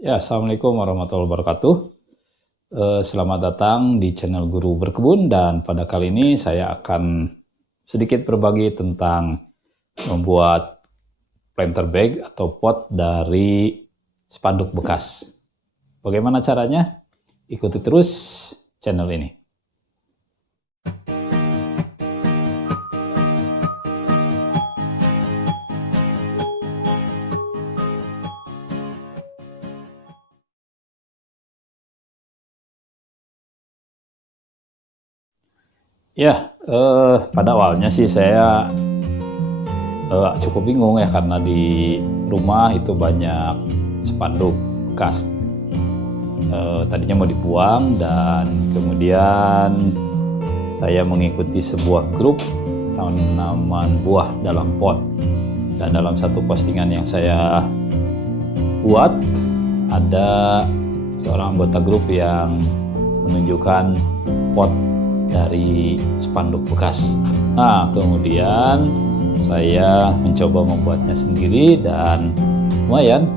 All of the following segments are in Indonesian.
Ya, Assalamualaikum warahmatullahi wabarakatuh. Selamat datang di channel Guru Berkebun, dan pada kali ini saya akan sedikit berbagi tentang membuat planter bag atau pot dari spanduk bekas. Bagaimana caranya? Ikuti terus channel ini. Ya, pada awalnya sih saya cukup bingung ya, karena di rumah itu banyak spanduk bekas. Tadinya mau dibuang, dan kemudian saya mengikuti sebuah grup tanaman buah dalam pot, dan dalam satu postingan yang saya buat ada seorang anggota grup yang menunjukkan pot dari spanduk bekas. Nah, kemudian saya mencoba membuatnya sendiri dan lumayan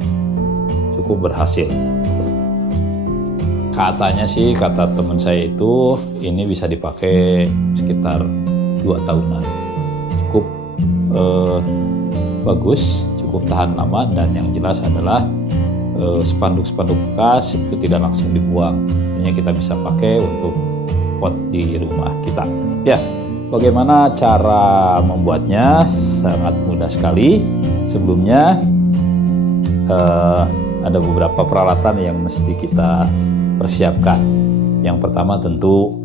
cukup berhasil. Katanya sih, kata teman saya itu, ini bisa dipakai sekitar 2 tahunan. Cukup bagus, cukup tahan lama, dan yang jelas adalah spanduk-spanduk bekas itu tidak langsung dibuang. Hanya kita bisa pakai untuk pot di rumah kita. Ya, bagaimana cara membuatnya? Sangat mudah sekali. Sebelumnya ada beberapa peralatan yang mesti kita persiapkan. Yang pertama tentu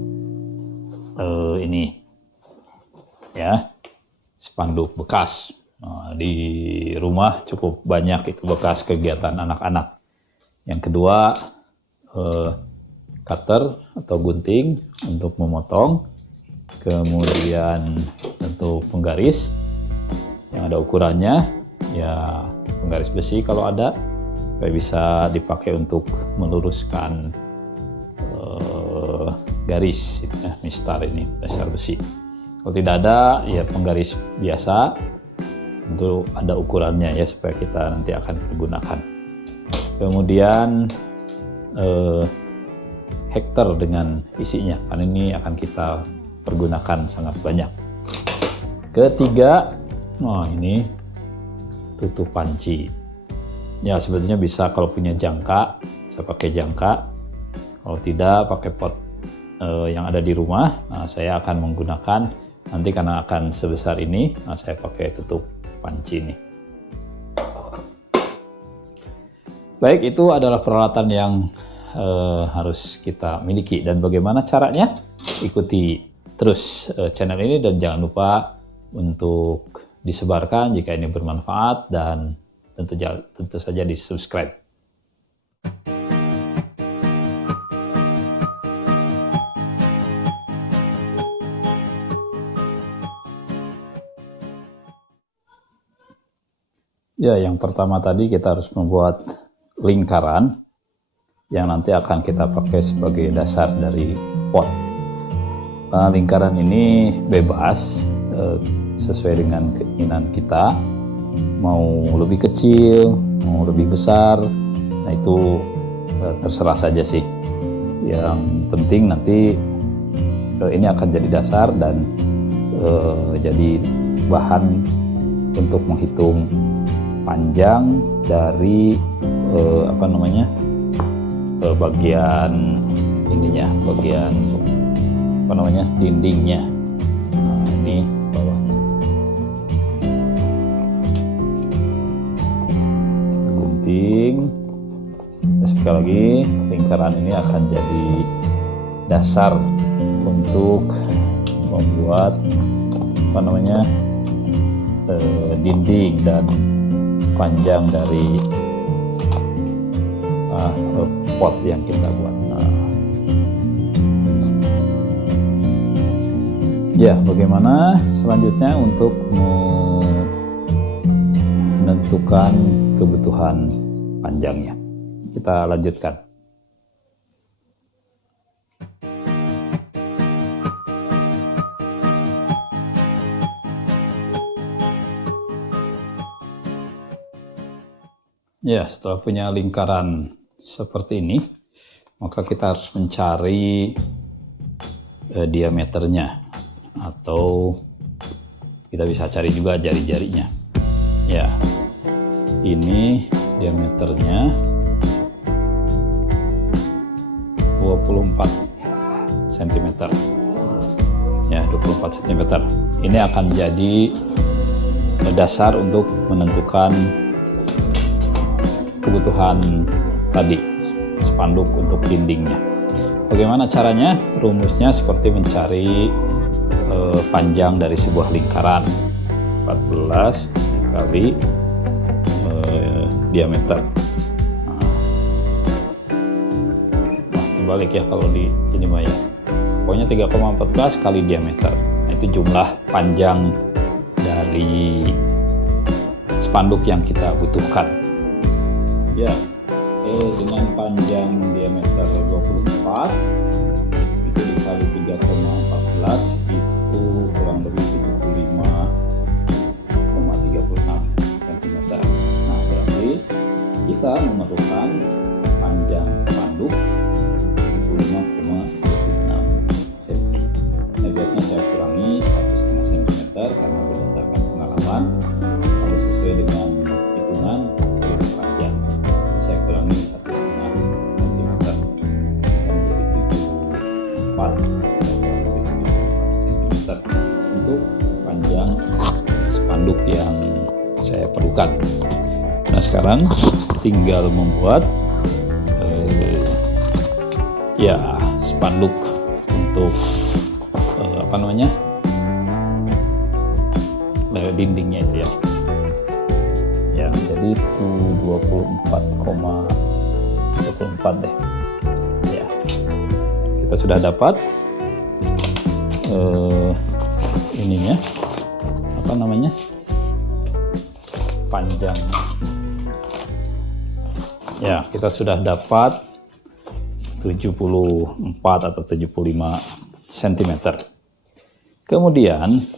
ini ya, spanduk bekas. Nah, di rumah cukup banyak itu bekas kegiatan anak-anak. Yang kedua cutter atau gunting untuk memotong. Kemudian tentu penggaris yang ada ukurannya, ya penggaris besi kalau ada, supaya bisa dipakai untuk meluruskan garis ya, mistar besi. Kalau tidak ada, ya penggaris biasa, tentu ada ukurannya ya, supaya kita nanti akan pergunakan. Kemudian hektar dengan isinya, karena ini akan kita pergunakan sangat banyak. Ketiga, ini tutup panci. Ya, sebetulnya bisa kalau punya jangka, saya pakai jangka. Kalau tidak, pakai pot yang ada di rumah. Nah, saya akan menggunakan nanti, karena akan sebesar ini, saya pakai tutup panci ini. Baik, itu adalah peralatan yang harus kita miliki. Dan bagaimana caranya? Ikuti terus channel ini, dan jangan lupa untuk disebarkan jika ini bermanfaat, dan tentu saja di subscribe. Ya, yang pertama tadi kita harus membuat lingkaran yang nanti akan kita pakai sebagai dasar dari pot. Nah, lingkaran ini bebas sesuai dengan keinginan kita, mau lebih kecil, mau lebih besar. Nah, itu terserah saja sih. Yang penting nanti ini akan jadi dasar dan jadi bahan untuk menghitung panjang dari bagian ininya, bagian dindingnya. Nah, ini bawahnya. Kita gunting. Sekali lagi, lingkaran ini akan jadi dasar untuk membuat dinding dan panjang dari pot yang kita buat. Ya, bagaimana selanjutnya untuk menentukan kebutuhan panjangnya? Kita lanjutkan. Ya, setelah punya lingkaran seperti ini, maka kita harus mencari diameternya, atau kita bisa cari juga jari-jarinya. Ya, ini diameternya 24 cm. Ya, 24 cm. Ini akan jadi dasar untuk menentukan kebutuhan tadi, spanduk untuk dindingnya. Bagaimana caranya? Rumusnya seperti mencari panjang dari sebuah lingkaran, 14 kali diameter. Nah, dibalik ya kalau di ini mah ya. Pokoknya 3,14 kali diameter. Nah, itu jumlah panjang dari spanduk yang kita butuhkan. Ya, dengan panjang diameter 24 itu dikali 3,14 itu kurang lebih 75,36 cm. Nah, berarti kita memerlukan panjang spanduk 75,36 cm. Nah, biasanya saya kurangi 1,5 cm karena berdasarkan pengalaman kalau sesuai dengan hitungan lebih panjang. Saya kurangi 1,5 cm dan begitu 4 cm untuk panjang spanduk yang saya perlukan. Nah, sekarang tinggal membuat ya spanduk untuk apa namanya, dindingnya itu ya. Ya, jadi itu 24,24 deh. Ya, kita sudah dapat ininya, apa namanya, panjang. Ya, kita sudah dapat 74 atau 75 cm. Kemudian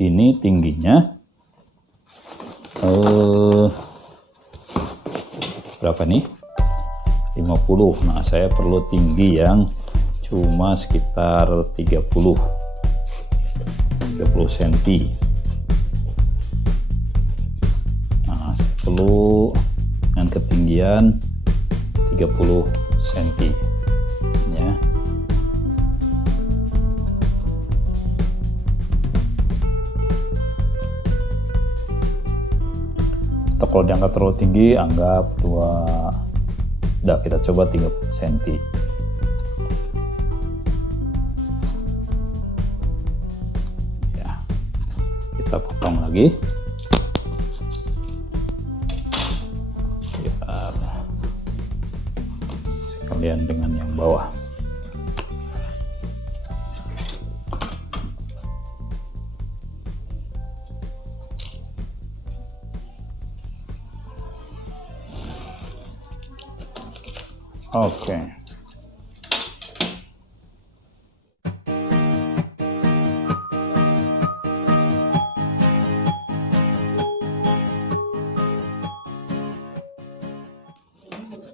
ini tingginya berapa nih? 50. Nah, saya perlu tinggi yang cuma sekitar 30 cm. Nah, saya perlu dengan ketinggian 30 cm ya. Atau kalau dianggap terlalu tinggi, anggap 2. Udah, kita coba 30 cm. Ya, kita potong lagi. Sekalian dengan yang bawah. Oke.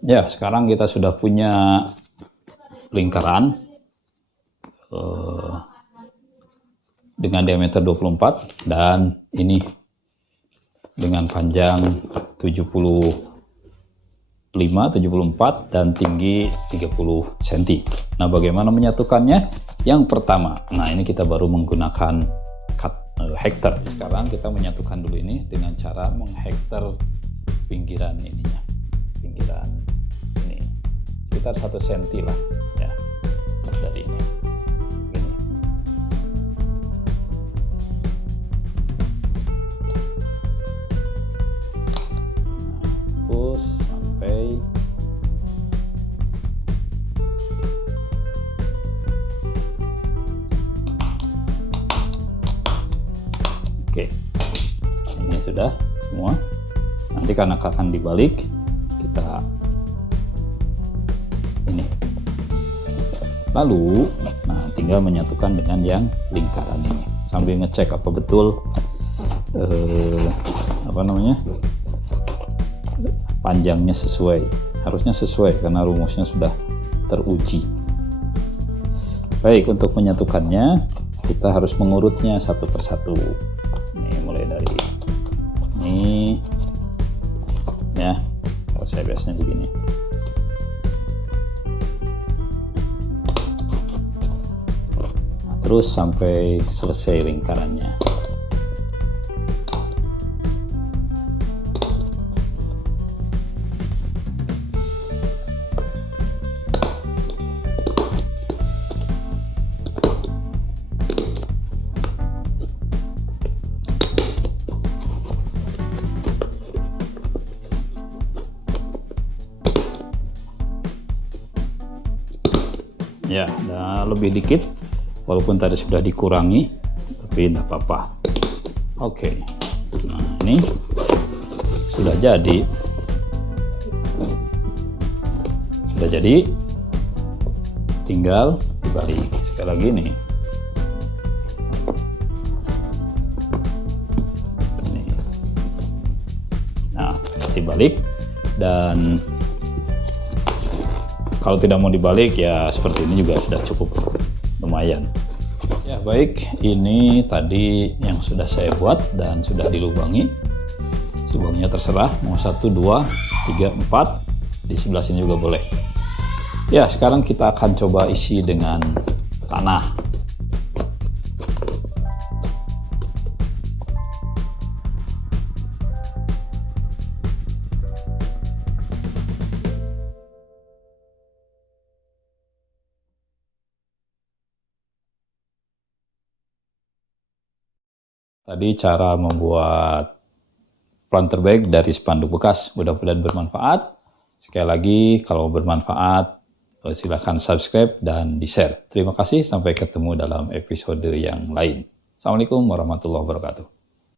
Ya, sekarang kita sudah punya lingkaran dengan diameter 24 dan ini dengan panjang 74 dan tinggi 30 cm. Nah, bagaimana menyatukannya? Yang pertama, nah ini kita baru menggunakan hektar. Sekarang kita menyatukan dulu ini dengan cara menghektar pinggiran ininya, pinggiran ini sekitar 1 cm lah ya dari ini. Gini. Terus sampai oke, ini sudah semua. Nanti karena akan dibalik, kita ini lalu nah tinggal menyatukan dengan yang lingkaran ini sambil ngecek apa betul apa namanya, panjangnya sesuai harusnya sesuai karena rumusnya sudah teruji. Baik, untuk menyatukannya kita harus mengurutnya satu persatu. Ini mulai dari ini ya, kalau saya biasanya begini. Nah, terus sampai selesai lingkarannya. Ya, nah lebih dikit walaupun tadi sudah dikurangi, tapi tidak apa-apa. Oke, nah ini sudah jadi, tinggal dibalik sekali lagi nih. Ini. Nah, dibalik, dan kalau tidak mau dibalik ya seperti ini juga sudah cukup lumayan. Ya baik, ini tadi yang sudah saya buat dan sudah dilubangi. Lubangnya terserah mau 1, 2, 3, 4, di sebelah sini juga boleh. Ya, sekarang kita akan coba isi dengan tanah. Tadi cara membuat planter bag dari spanduk bekas, mudah-mudahan bermanfaat. Sekali lagi, kalau bermanfaat, silakan subscribe dan di-share. Terima kasih, sampai ketemu dalam episode yang lain. Assalamualaikum warahmatullahi wabarakatuh.